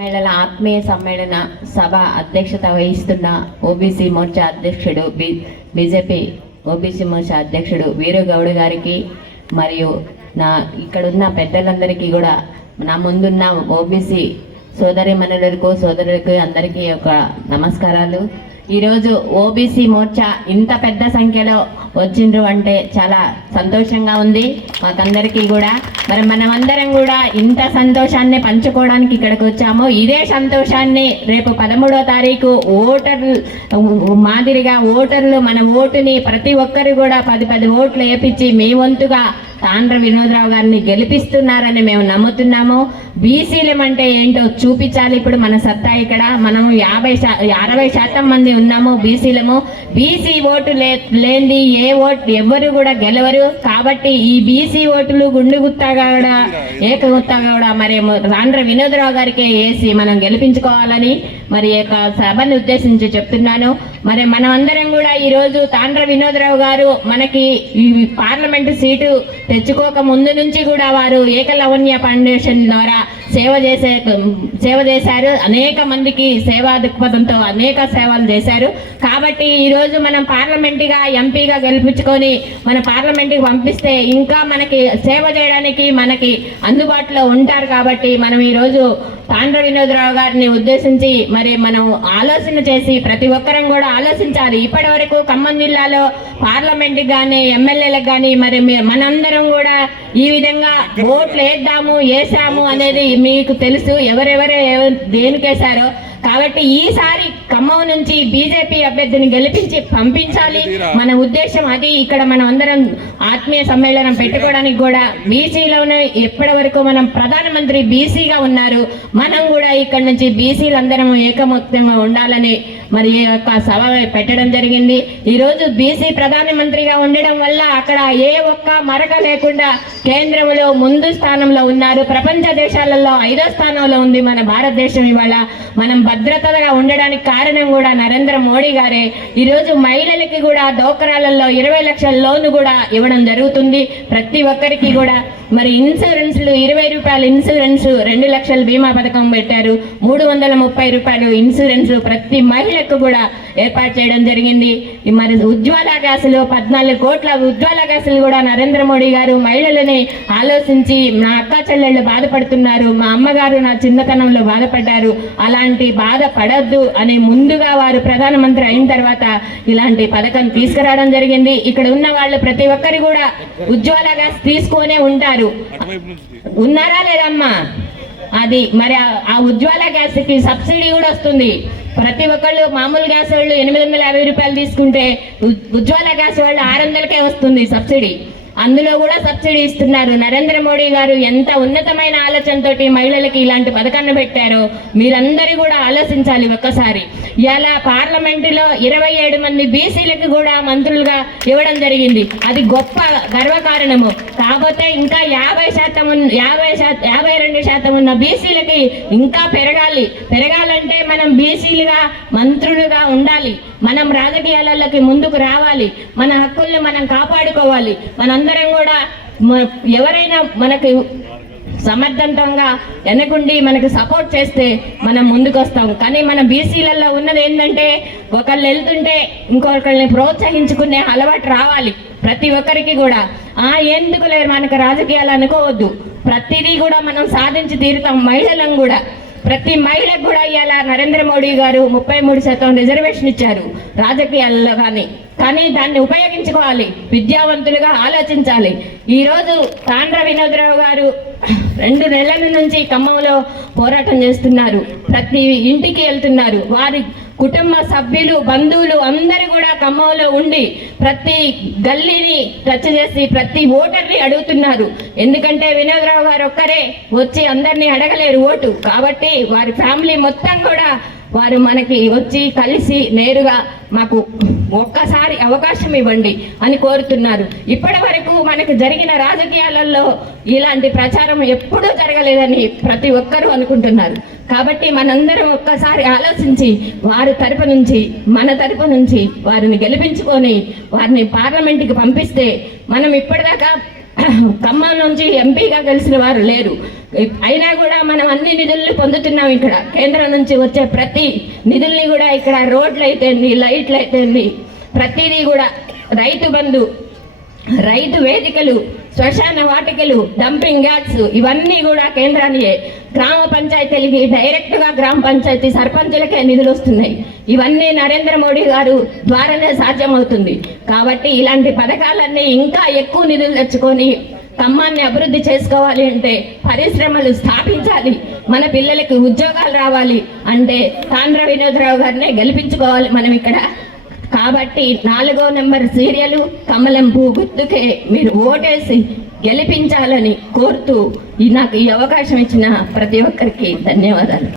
మహిళల ఆత్మీయ సమ్మేళన సభ అధ్యక్షత వహిస్తున్న ఓబీసీ మోర్చా అధ్యక్షుడు బీజేపీ ఓబీసీ మోర్చా అధ్యక్షుడు వీరగౌడ్ గారికి మరియు ఇక్కడున్న పెద్దలందరికీ కూడా నా ముందున్న ఓబీసీ సోదరిమణులకు సోదరులకు అందరికీ ఒక నమస్కారాలు. ఈరోజు ఓబీసీ మోర్చా ఇంత పెద్ద సంఖ్యలో వచ్చిండ్రు అంటే చాలా సంతోషంగా ఉంది మాకందరికీ కూడా. మరి మనమందరం కూడా ఇంత సంతోషాన్ని పంచుకోవడానికి ఇక్కడికి వచ్చాము. ఇదే సంతోషాన్ని రేపు 13వ తారీఖు ఓటర్లు మాదిరిగా ఓటర్లు మన ఓటుని ప్రతి ఒక్కరు కూడా 10 ఓట్లు వేపించి మీ వంతుగా తాండ్ర వినోద్రావు గారిని గెలిపిస్తున్నారని మేము నమ్ముతున్నాము. బీసీలం అంటే ఏంటో చూపించాలి. ఇప్పుడు మన సత్తా ఇక్కడ మనము 60% మంది ఉన్నాము బీసీలము. బీసీ ఓటు లేని ఏ ఓటు ఎవ్వరు కూడా గెలవరు. కాబట్టి ఈ బీసీ ఓటులు గుండుగుత్తాగా కూడా ఏకగుత్తాగా కూడా మరి తాండ్ర వినోద్రావు గారికి వేసి మనం గెలిపించుకోవాలని మరి యొక్క సభను ఉద్దేశించి చెప్తున్నాను. మరి మనం అందరం కూడా ఈరోజు తాండ్ర వినోద్రావు గారు మనకి ఈ పార్లమెంటు సీటు తెచ్చుకోక ముందు నుంచి కూడా వారు ఏకలవన్య ఫౌండేషన్ ద్వారా సేవ చేశారు. అనేక మందికి సేవా దృక్పథంతో అనేక సేవలు చేశారు. కాబట్టి ఈరోజు మనం పార్లమెంటుగా ఎంపీగా గెలిపించుకొని మన పార్లమెంటుకి పంపిస్తే ఇంకా మనకి సేవ చేయడానికి మనకి అందుబాటులో ఉంటారు. కాబట్టి మనం ఈరోజు తాండ్ర వినోద్రావు గారిని ఉద్దేశించి మరి మనం ఆలోచన చేసి ప్రతి ఒక్కరం కూడా ఆలోచించాలి. ఇప్పటి వరకు ఖమ్మం జిల్లాలో పార్లమెంట్కి కానీ ఎమ్మెల్యేలకు కానీ మరి మనందరం కూడా ఈ విధంగా ఓట్లు వేసాము అనేది మీకు తెలుసు, ఎవరెవరు దేనికేశారో. కాబట్టి ఈసారి ఖమ్మం నుంచి బీజేపీ అభ్యర్థిని గెలిపించి పంపించాలి మన ఉద్దేశం అది. ఇక్కడ మనం అందరం ఆత్మీయ సమ్మేళనం పెట్టుకోవడానికి కూడా బీసీలోనే ఎప్పటి వరకు మనం ప్రధానమంత్రి బీసీగా ఉన్నారు, మనం కూడా ఇక్కడ నుంచి బీసీలందరం ఏకమొత్తంగా ఉండాలని మరి ఈ యొక్క సభ పెట్టడం జరిగింది. ఈరోజు బీసీ ప్రధానమంత్రిగా ఉండడం వల్ల అక్కడ ఏ ఒక్క మరక లేకుండా కేంద్రంలో ముందు స్థానంలో ఉన్నారు. ప్రపంచ దేశాలలో 5వ స్థానంలో ఉంది మన భారతదేశం. ఇవాళ మనం భద్రతగా ఉండడానికి కారణం కూడా నరేంద్ర మోడీ గారే. ఈరోజు మహిళలకి కూడా డోక్రాలలో 20 లక్షల లోను కూడా ఇవ్వడం జరుగుతుంది ప్రతి ఒక్కరికి కూడా. మరి ఇన్సూరెన్స్లు 20 రూపాయలు ఇన్సూరెన్స్, 2 లక్షల బీమా పథకం పెట్టారు. 330 రూపాయలు ఇన్సూరెన్స్ ప్రతి మహిళకు కూడా ఏర్పాటు చేయడం జరిగింది. మరి ఉజ్వల గ్యాసులు 14 కోట్ల ఉజ్వల గ్యాసులు కూడా నరేంద్ర మోడీ గారు మహిళలని ఆలోచించి నా అక్క చెల్లెళ్ళు బాధపడుతున్నారు, మా అమ్మగారు నా చిన్నతనంలో బాధపడ్డారు, అలాంటి బాధ పడద్దు అని ముందుగా వారు ప్రధానమంత్రి అయిన తర్వాత ఇలాంటి పథకం తీసుకురావడం జరిగింది. ఇక్కడ ఉన్న వాళ్ళు ప్రతి ఒక్కరు కూడా ఉజ్వల గ్యాస్ తీసుకునే ఉంటారు. ఉన్నారా లేదమ్మా? అది మరి ఆ ఉజ్వల గ్యాస్ కి సబ్సిడీ కూడా వస్తుంది. ప్రతి ఒక్కళ్ళు మామూలు గ్యాస్ వాళ్ళు 850 రూపాయలు తీసుకుంటే ఉజ్వల గ్యాస్ వాళ్ళు 600కే వస్తుంది సబ్సిడీ. అందులో కూడా సబ్సిడీ ఇస్తున్నారు. నరేంద్ర మోడీ గారు ఎంత ఉన్నతమైన ఆలోచనతోటి మహిళలకి ఇలాంటి పథకాన్ని పెట్టారో మీరందరూ కూడా ఆలోచించాలి ఒక్కసారి. ఇలా పార్లమెంటులో 27 మంది బీసీలకు కూడా మంత్రులుగా ఇవ్వడం జరిగింది. అది గొప్ప గర్వకారణము. కాకపోతే ఇంకా 52% ఉన్న బీసీలకి ఇంకా పెరగాలంటే మనం బీసీలుగా మంత్రులుగా ఉండాలి. మనం రాజకీయాలలోకి ముందుకు రావాలి. మన హక్కుల్ని మనం కాపాడుకోవాలి. మనందరం కూడా ఎవరైనా మనకు సమర్థవంతంగా వెనకుండి మనకు సపోర్ట్ చేస్తే మనం ముందుకు వస్తాం. కానీ మన బీసీలలో ఉన్నది ఏంటంటే ఒకళ్ళు వెళ్తుంటే ఇంకొకరిని ప్రోత్సహించుకునే అలవాటు రావాలి ప్రతి ఒక్కరికి కూడా. ఎందుకు లేదు మనకు రాజకీయాలు అనుకోవద్దు, ప్రతిదీ కూడా మనం సాధించి తీరుతాం. మహిళలను కూడా ప్రతి మహిళకు కూడా ఇవాళ నరేంద్ర మోడీ గారు 33% రిజర్వేషన్ ఇచ్చారు రాజకీయాల్లో. కానీ దాన్ని ఉపయోగించుకోవాలి, విద్యావంతులుగా ఆలోచించాలి. ఈరోజు తాండ్ర వినోద్రావు గారు 2 నెలల నుంచి ఖమ్మంలో పోరాటం చేస్తున్నారు. ప్రతి ఇంటికి వెళ్తున్నారు. వారి కుటుంబ సభ్యులు బంధువులు అందరూ కూడా ఖమ్మంలో ఉండి ప్రతి గల్లీని టచ్ చేసి ప్రతి ఓటర్ని అడుగుతున్నారు. ఎందుకంటే వినోద్రావు గారు ఒక్కరే వచ్చి అందరినీ అడగలేరు ఓటు. కాబట్టి వారి ఫ్యామిలీ మొత్తం కూడా వారు మనకి వచ్చి కలిసి నేరుగా మాకు ఒక్కసారి అవకాశం ఇవ్వండి అని కోరుతున్నారు. ఇప్పటి వరకు మనకు జరిగిన రాజకీయాలలో ఇలాంటి ప్రచారం ఎప్పుడూ జరగలేదని ప్రతి ఒక్కరూ అనుకుంటున్నారు. కాబట్టి మనందరం ఒక్కసారి ఆలోచించి వారి తరపు నుంచి మన తరపు నుంచి వారిని గెలిపించుకొని వారిని పార్లమెంటుకి పంపిస్తే మనం ఇప్పటిదాకా ఖమ్మం నుంచి ఎంపీగా గెలిచిన వారు లేరు. అయినా కూడా మనం అన్ని నిధుల్ని పొందుతున్నాం. ఇక్కడ కేంద్రం నుంచి వచ్చే ప్రతి నిధుల్ని కూడా ఇక్కడ రోడ్లు అయితేంది, లైట్లు అయితేంది, ప్రతిదీ కూడా రైతు బంధు, రైతు వేదికలు, శ్మశాన వాటికలు, డంపింగ్ యార్డ్స్ ఇవన్నీ కూడా కేంద్రానియే. గ్రామ పంచాయతీలకి డైరెక్ట్గా గ్రామ పంచాయతీ సర్పంచులకే నిధులు వస్తున్నాయి. ఇవన్నీ నరేంద్ర మోడీ గారు ద్వారానే సాధ్యమవుతుంది. కాబట్టి ఇలాంటి పథకాలన్నీ ఇంకా ఎక్కువ నిధులు తెచ్చుకొని ఖమ్మాన్ని అభివృద్ధి చేసుకోవాలి అంటే పరిశ్రమలు స్థాపించాలి, మన పిల్లలకి ఉద్యోగాలు రావాలి అంటే తాండ్ర వినోద్రావు గారినే గెలిపించుకోవాలి మనం ఇక్కడ. కాబట్టి 4వ నెంబర్ సీరియలు కమలం పూ గుర్తుకే మీరు ఓటేసి గెలిపించాలని కోరుతూ నాకు ఈ అవకాశం ఇచ్చిన ప్రతి ఒక్కరికి ధన్యవాదాలు.